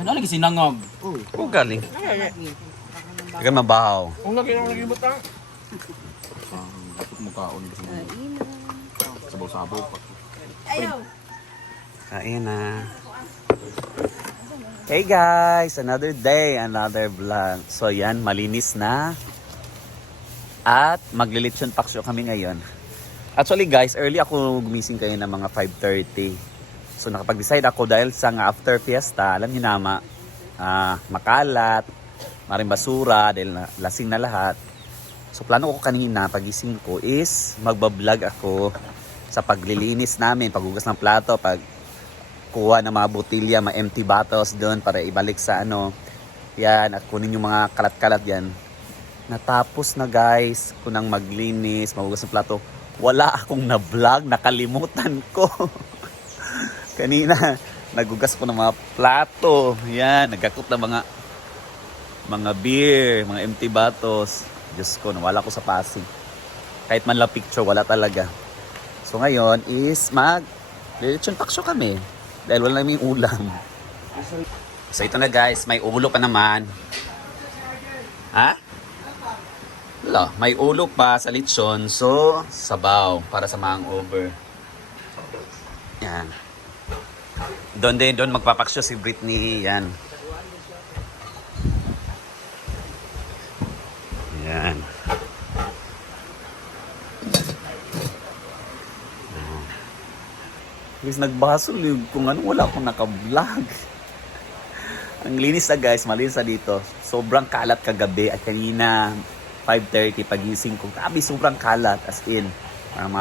Ano lagi sinangag? Oh, galing. Tagan mabahaw. Kung lagi butang. Dapat mo kaon. Sabaw-sabaw pa. Ayaw. Kain na. Hey guys, another day, another vlog. So yan, malinis na. At maglilitsyon paksyo kami ngayon. Actually guys, early ako gumising kayo ng mga 5:30. So nakapag-decide ako dahil sa after fiesta, alam niyo nama, makalat, maring basura, dahil lasing na lahat. So plano ko kanina, pagising ko is magbablog ako sa paglilinis namin, paghugas ng plato, pag kuha ng mga botilya, mga empty bottles doon para ibalik sa yan, at kunin yung mga kalat-kalat yan. Natapos na guys, kunang maglinis, maghugas ng plato. Wala akong na-vlog, nakalimutan ko. Kanina, naghugas ko ng mga plato. Yan, nagkakot ng mga beer, mga empty bottles. Diyos ko, nawala ko sa Pasig. Kahit man lang picture, wala talaga. So ngayon is lechon paksyo kami. Dahil wala namin ulam. So ito na guys, may ulo pa naman. Ha? Wala, may ulo pa sa lechon. So, sabaw para sa hangover. Yan. Doon magpapaksyo si Britney. Yan. Yan. Guys, nagbasol yung kung ano, wala akong naka-vlog. Ang linis na guys, malinis na dito. Sobrang kalat kagabi at kanina 5:30 pagising ko. Grabe, sobrang kalat as in. Mga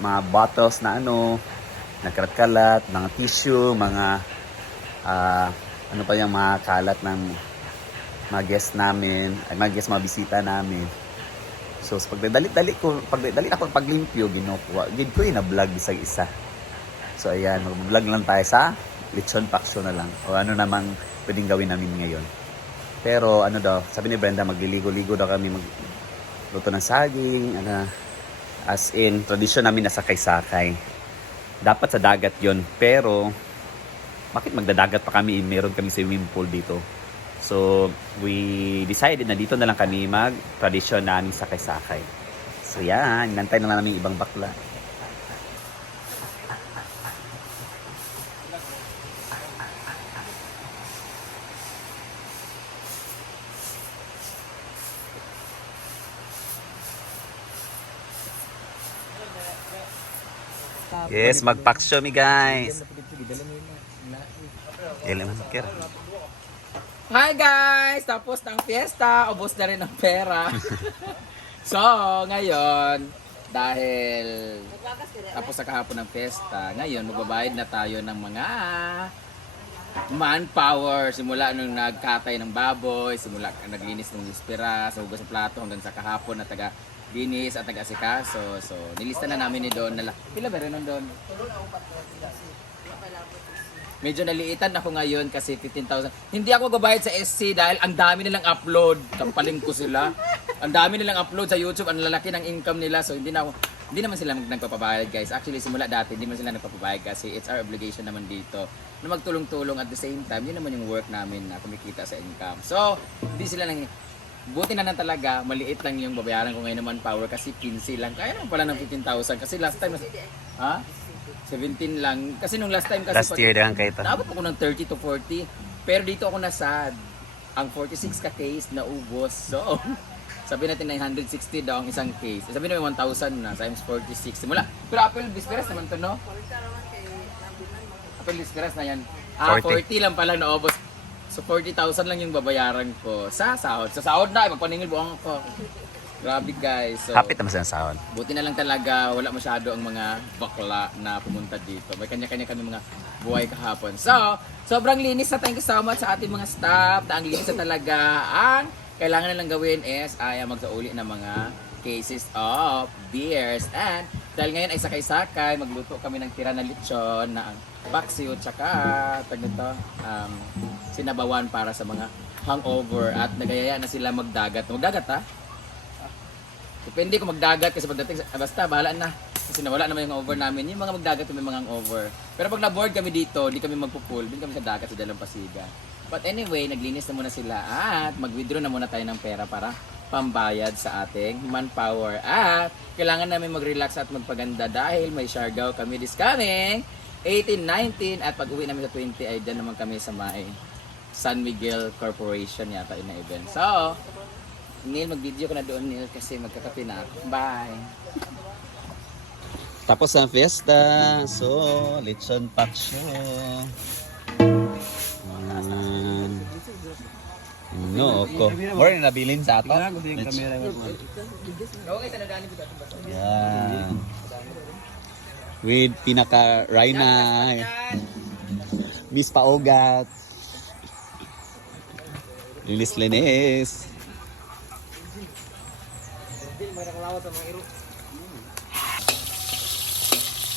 mga bottles na nagkalat-kalat, mga tissue, mga ano pa yung mga kalat ng mga guests namin, ay mga guests, mga bisita namin. So, pagdali ako paglimpyo, ginukuha. Gid ko na vlog isa-isa. So, ayan, mag-vlog lang tayo sa lechon paksyo na lang. O ano namang pwedeng gawin namin ngayon. Pero ano daw, sabi ni Brenda, magliligo-ligo daw kami, magluto ng saging, as in, tradisyon namin na sakay-sakay. Dapat sa dagat yon, pero bakit magdadagat pa kami? Meron kami swimming pool dito. So, we decided na dito na lang kami mag-tradisyon namin sakay-sakay. So, yan, nantay na lang namin ibang bakla. Yes, magpaksyo mi guys. Hi guys! Tapos ng fiesta, ubos na rin ang pera. So, ngayon, dahil tapos sa kahapon ng fiesta, ngayon magbabayad na tayo ng mga manpower. Simula nung nagkatay ng baboy, simula naglinis ng ispira, sa hugas ng plato hanggang sa kahapon na taga-linis at taga-asikaso. So, nilista na namin ni Don na pila ba rin Don? Medyo naliitan ako ngayon kasi 15,000. Hindi ako gabayad sa SC dahil ang dami nilang upload. Kapaling ko sila. Ang dami nilang upload sa YouTube. Ang lalaki ng income nila. So hindi naman sila nagpapabayad guys. Actually simula dati hindi naman sila nagpapabayad kasi it's our obligation naman dito na magtulong-tulong at the same time. Yun naman yung work namin na kumikita sa income. So hindi sila buti na talaga, maliit lang yung babayaran ko ngayon naman power kasi 15 lang. Kaya naman pala ng 15,000 kasi last time 17 lang. Kasi nung last time kasi Last year lang kayo ito. naabot ako ng 30 to 40. Pero dito ako nasad. Ang 46 ka case na ubos. So, sabi natin 960 daw ang isang case. Sabi namin 1,000 na times 46. Simula. Pero Apple Bisperas naman to, no? Apple Bisperas na yan. 40 lang pala na ubos. So, 40,000 lang yung babayaran ko sa sahod. Sa sahod na, magpaningil buong ko. Grabe guys. So, Hapit naman sa sahod. buti na lang talaga wala masyado ang mga bakla na pumunta dito. May kanya-kanya kami mga buhay kahapon. So, sobrang linis na, thank you so much sa ating mga staff. Ang linis na talaga. Ang kailangan nilang gawin is magsauli ng mga cases of beers. And dahil ngayon ay sakay-sakay, magluto kami ng tira na lechon na paksiw tsaka sinabawan para sa mga hangover. At nagayaya na sila magdagat. Magdagat ha? Depende kung magdagat kasi pagdating basta bahala na. Kasi nawala naman yung over namin. Yung mga magdagat may mga over. Pero pag na-board kami dito, hindi kami magpo-pool. Doon kami sa dagat sa Dalampasiga. But anyway, naglinis na muna sila at mag-withdraw na muna tayo ng pera para pambayad sa ating manpower. At kailangan namin mag-relax at magpaganda dahil may Siargao kami this coming 18, 19 at pag uwi namin sa 20 ay dyan naman kami sa may San Miguel Corporation yata yung event. So, Neil, mag-video ko na doon Neil kasi magkakape na ako. Bye! Tapos ang fiesta. So, lechon paksyo. No, ko. More na nabilin sa ato. Okay, tanadaan ko dito. Yan. With pinaka Raina, Miss Paogat, Linis.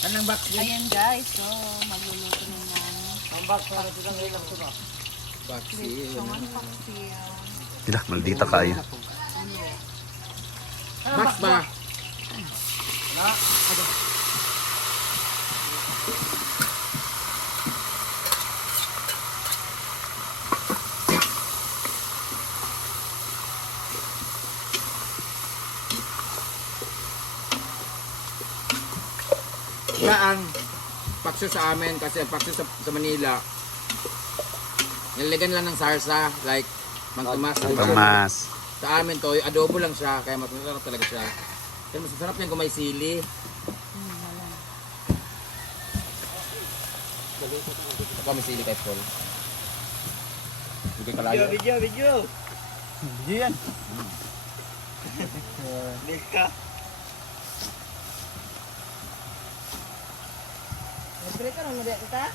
Anong box din? Ayan guys, so magluluto na namin. Ang box para silang ilang ito ba? Box Lechon paksiw. Tila, maldita kayo. Box ba? Yan ang paksyo sa amin kasi ang paksyo sa Manila nilagyan lang ng sarsa like mangkumas. Pamas. Sa amin to, adobo lang siya kaya mas masarap talaga siya. Kaya mas masarap yan kung may sili. Ako may sili kay Paul. Bigay kalayo. Video. Video yan. Deka. Nag-break ka na mo kita?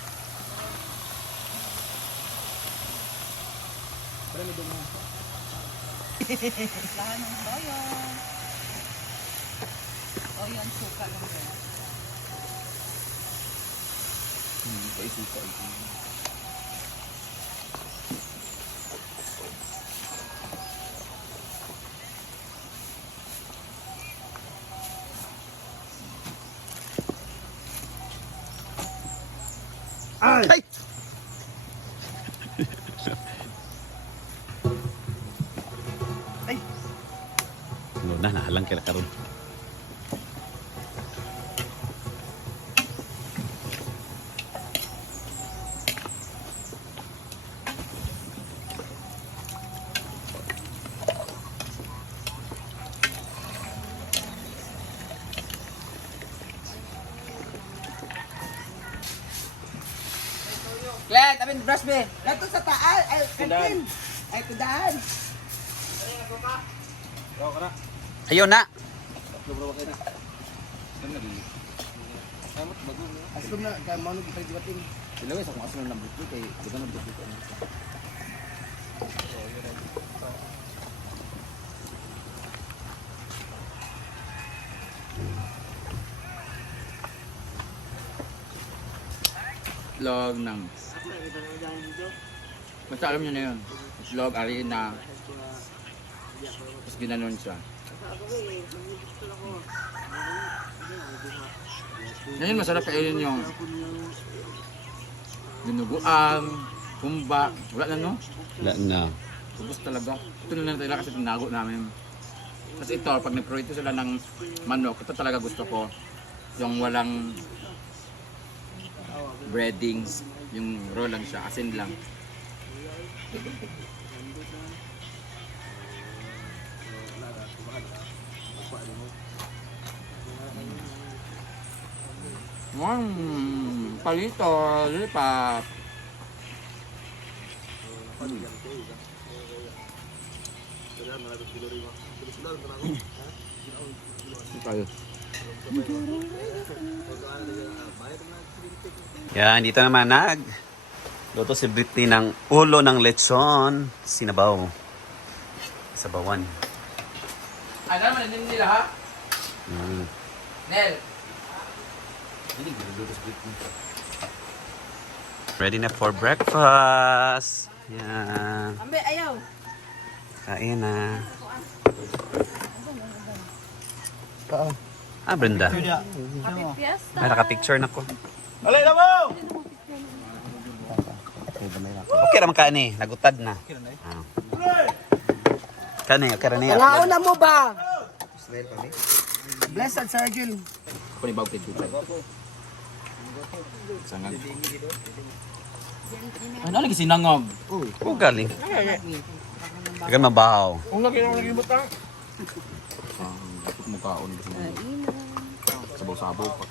Lahan ng toyon. Toyon, suka lang yan. Ay! Ano na, nahalang kila karon. Glenn, I mean, brush me. Dato sa taal, ay, kantin. Ay, kudahan. Ayun na! Asum na kay mano kita gibatin. Ilaway sa kung asal ng buti kay di ba ng buti ko. Log ng basta alam nyo na yun. Log, arena. Tapos ginanon siya. Ngayon masarap kainin yung dinuguan, kumba, wala na no? Wala na. Ubus talaga. Ito na lang talaga kasi tinago namin. Tapos ito, pag nagproito sila ng manok, ito talaga gusto ko. Yung walang breadings, yung raw lang siya, asin lang. Palito, lipat. Tayo. Yan, dito naman luto si Britney ng ulo ng lechon. Sinabaw. Sabawan. Ano naman, hindi nila ha? Nel. Ready na for breakfast. Yan. Ambe, ayaw. Kain na. Ah, Brenda. Ay, naka-picture na ko. Alay na mo! Okay naman ka ni, nagutad na. Ah. Kani, okay na niya. Nangauna mo ba? Blessed Sergil. Ako ni Bawte Chuchay. Sangag. Ano lagi sinangag? Oh, galing. Tagal mabahaw. Kung lagi na lagi butang. Dapat mo kaon kasi. Sabaw-sabaw pa.